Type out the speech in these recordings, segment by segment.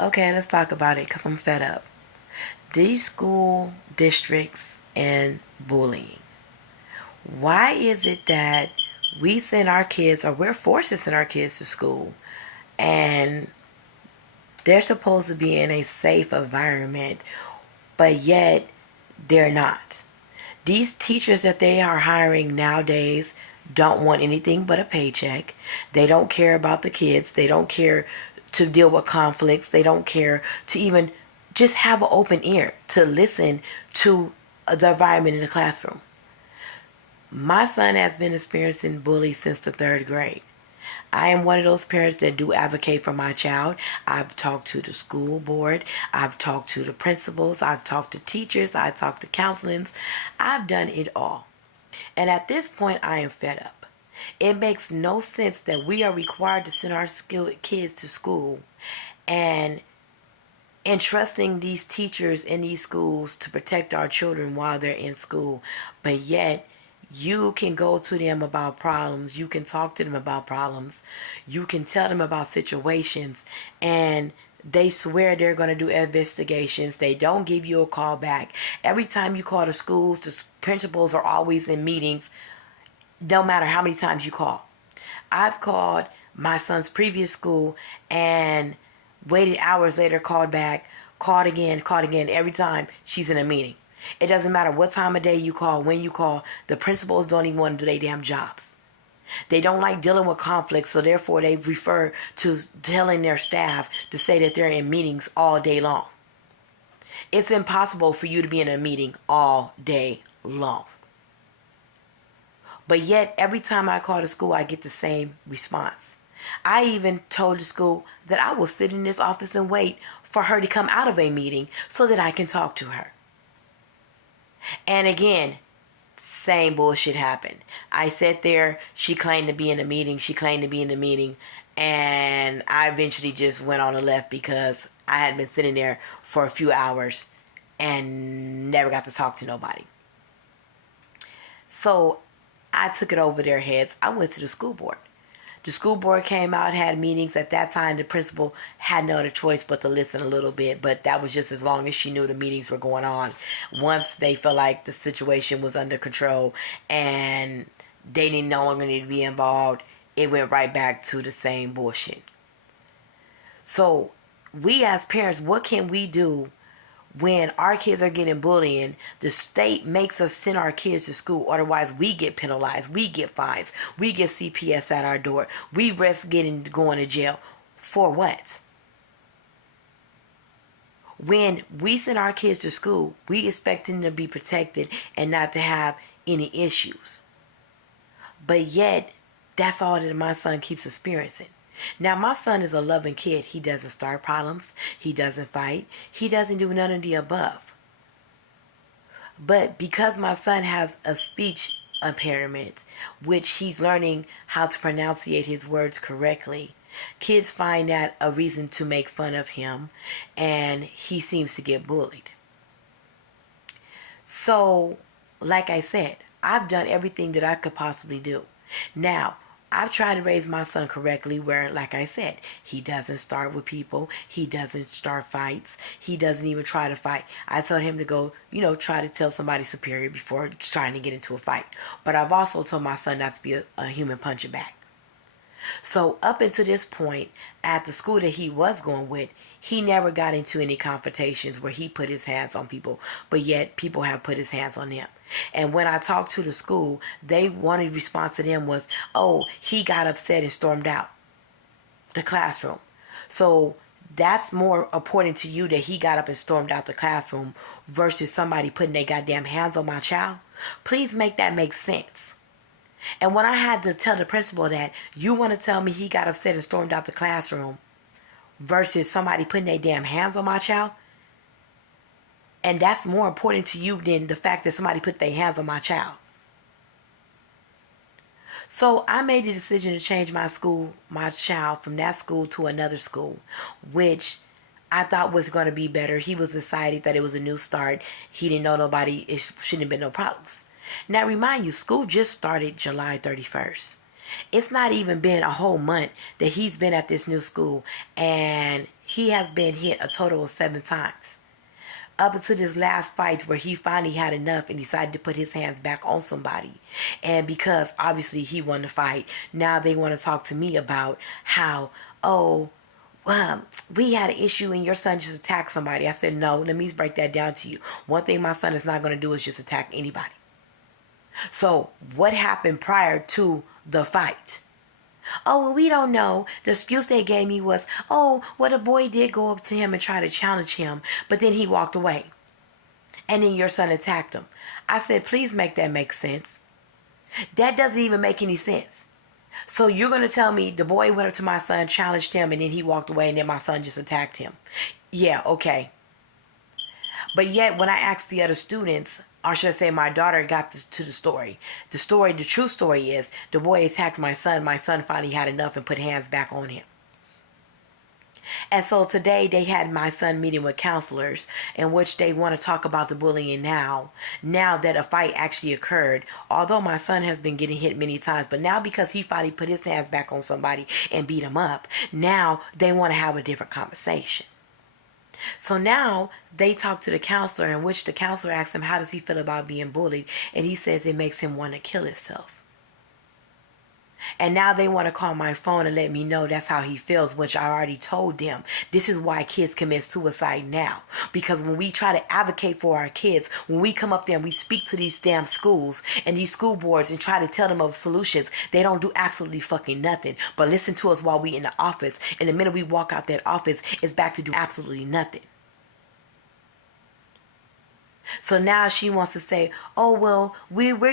Okay, let's talk about it because I'm fed up. These school districts and bullying. Why is it that we send our kids, or we're forced to send our kids to school, and they're supposed to be in a safe environment, but yet they're not? These teachers that they are hiring nowadays don't want anything but a paycheck. They don't care about the kids. They don't care to deal with conflicts. They don't care to even just have an open ear to listen to the environment in the classroom. My son has been experiencing bullying since the third grade. I am one of those parents that do advocate for my child. I've talked to the school board. I've talked to the principals. I've talked to teachers. I've talked to counselings. I've done it all. And at this point, I am fed up. It makes no sense that we are required to send our kids to school and entrusting these teachers in these schools to protect our children while they're in school. But yet, you can go to them about problems. You can talk to them about problems. You can tell them about situations. And they swear they're going to do investigations. They don't give you a call back. Every time you call the schools, the principals are always in meetings, no matter how many times you call. I've called my son's previous school and waited hours later, called back, called again, called again. Every time she's in a meeting. It doesn't matter what time of day you call, when you call. The principals don't even want to do their damn jobs. They don't like dealing with conflicts, so therefore they refer to telling their staff to say that they're in meetings all day long. It's impossible for you to be in a meeting all day long. But yet, every time I call the school, I get the same response. I even told the school that I will sit in this office and wait for her to come out of a meeting so that I can talk to her. And again, same bullshit happened. I sat there, she claimed to be in a meeting, and I eventually just went on the left because I had been sitting there for a few hours and never got to talk to nobody. So I took it over their heads. I went to the school board. The school board came out, had meetings. At that time, the principal had no other choice but to listen a little bit, but that was just as long as she knew the meetings were going on. Once they felt like the situation was under control and they didn't no longer need to be involved, it went right back to the same bullshit. So we as parents, what can we do when our kids are getting bullied? The state makes us send our kids to school. Otherwise, we get penalized. We get fines. We get CPS at our door. We risk going to jail. For what? When we send our kids to school, we expect them to be protected and not to have any issues. But yet, that's all that my son keeps experiencing. Now, my son is a loving kid. He doesn't start problems. He doesn't fight. He doesn't do none of the above. But because my son has a speech impairment, which he's learning how to pronunciate his words correctly, kids find that a reason to make fun of him, and he seems to get bullied. So, like I said, I've done everything that I could possibly do. Now, I've tried to raise my son correctly where, like I said, he doesn't start with people. He doesn't start fights. He doesn't even try to fight. I told him to go, try to tell somebody superior before trying to get into a fight. But I've also told my son not to be a human punching bag. So up until this point, at the school that he was going with, he never got into any confrontations where he put his hands on people, but yet people have put his hands on him. And when I talked to the school, they wanted response to them was, oh, he got upset and stormed out the classroom. So that's more important to you that he got up and stormed out the classroom versus somebody putting their goddamn hands on my child. Please make that make sense. And when I had to tell the principal that you want to tell me he got upset and stormed out the classroom versus somebody putting their damn hands on my child, and that's more important to you than the fact that somebody put their hands on my child. So I made the decision to change my child from that school to another school, which I thought was going to be better. He was excited that it was a new start. He didn't know nobody. It shouldn't have been no problems. Now, remind you, school just started July 31st. It's not even been a whole month that he's been at this new school, and he has been hit a total of 7 times. Up until this last fight where he finally had enough and decided to put his hands back on somebody. And because obviously he won the fight, now they want to talk to me about how, we had an issue and your son just attacked somebody. I said, no, let me break that down to you. One thing my son is not going to do is just attack anybody. So what happened prior to the fight? Oh, well, we don't know. The excuse they gave me was, the boy did go up to him and try to challenge him, but then he walked away. And then your son attacked him. I said, please make that make sense. That doesn't even make any sense. So you're going to tell me the boy went up to my son, challenged him, and then he walked away, and then my son just attacked him. Yeah, okay. But yet, when I asked the other students, or should I say my daughter got to the story. The true story is the boy attacked my son. My son finally had enough and put hands back on him. And so today they had my son meeting with counselors in which they want to talk about the bullying now that a fight actually occurred. Although my son has been getting hit many times, but now because he finally put his hands back on somebody and beat him up, now they want to have a different conversation. So now they talk to the counselor, in which the counselor asks him how does he feel about being bullied, and he says it makes him want to kill himself. And now they want to call my phone and let me know that's how he feels, which I already told them. This is why kids commit suicide now. Because when we try to advocate for our kids, when we come up there and we speak to these damn schools and these school boards and try to tell them of solutions, they don't do absolutely fucking nothing. But listen to us while we in the office. And the minute we walk out that office, it's back to do absolutely nothing. So now she wants to say, we're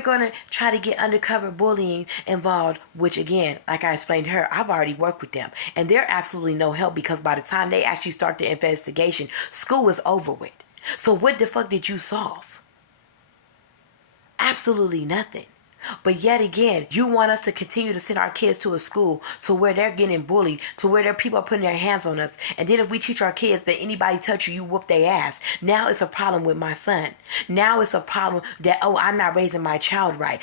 going to try to get undercover bullying involved, which again, like I explained to her, I've already worked with them. And they're absolutely no help because by the time they actually start the investigation, school is over with. So what the fuck did you solve? Absolutely nothing. But yet again, you want us to continue to send our kids to a school to where they're getting bullied, to where their people are putting their hands on us. And then if we teach our kids that anybody touch you, you whoop their ass. Now it's a problem with my son. Now it's a problem that, I'm not raising my child right.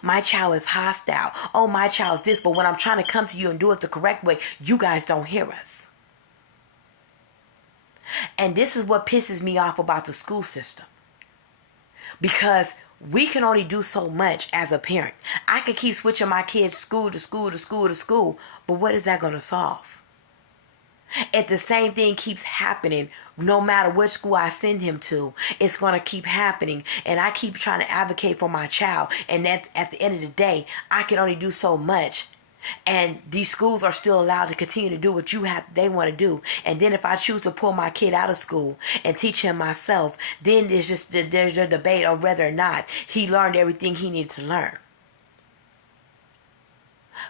My child is hostile. My child is this. But when I'm trying to come to you and do it the correct way, you guys don't hear us. And this is what pisses me off about the school system. Because we can only do so much as a parent. I can keep switching my kids school to school to school to school, but what is that going to solve? If the same thing keeps happening, no matter which school I send him to, it's going to keep happening. And I keep trying to advocate for my child. And at the end of the day, I can only do so much. And these schools are still allowed to continue to do what they want to do. And then if I choose to pull my kid out of school and teach him myself, then there's a debate on whether or not he learned everything he needed to learn.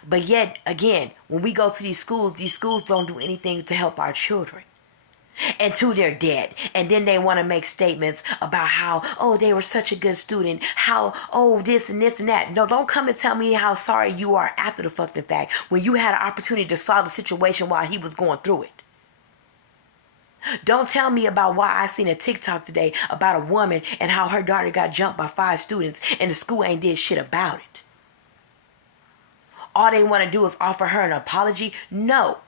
But yet, again, when we go to these schools don't do anything to help our children. Until they're dead. And then they want to make statements about how, they were such a good student. How, this and this and that. No, don't come and tell me how sorry you are after the fucking fact when you had an opportunity to solve the situation while he was going through it. Don't tell me about why I seen a TikTok today about a woman and how her daughter got jumped by 5 students and the school ain't did shit about it. All they want to do is offer her an apology. No.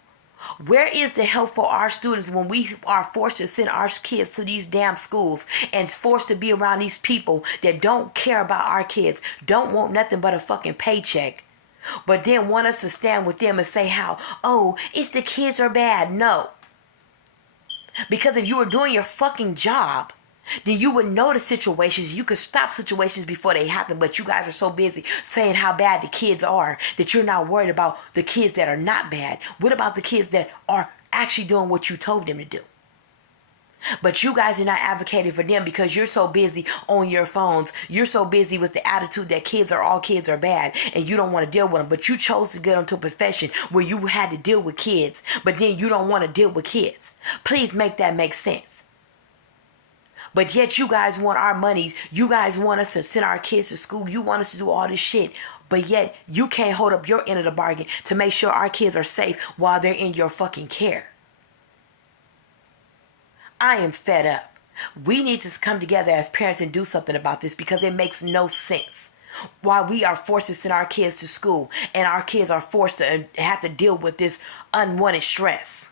Where is the help for our students when we are forced to send our kids to these damn schools and forced to be around these people that don't care about our kids, don't want nothing but a fucking paycheck, but then want us to stand with them and say how, it's the kids are bad? No. Because if you were doing your fucking job, then you would know the situations. You could stop situations before they happen. But you guys are so busy saying how bad the kids are that you're not worried about the kids that are not bad. What about the kids that are actually doing what you told them to do? But you guys are not advocating for them because you're so busy on your phones. You're so busy with the attitude that all kids are bad and you don't want to deal with them. But you chose to get into a profession where you had to deal with kids, but then you don't want to deal with kids. Please make that make sense. But yet you guys want our monies. You guys want us to send our kids to school. You want us to do all this shit. But yet you can't hold up your end of the bargain to make sure our kids are safe while they're in your fucking care. I am fed up. We need to come together as parents and do something about this because it makes no sense. Why we are forced to send our kids to school and our kids are forced to have to deal with this unwanted stress.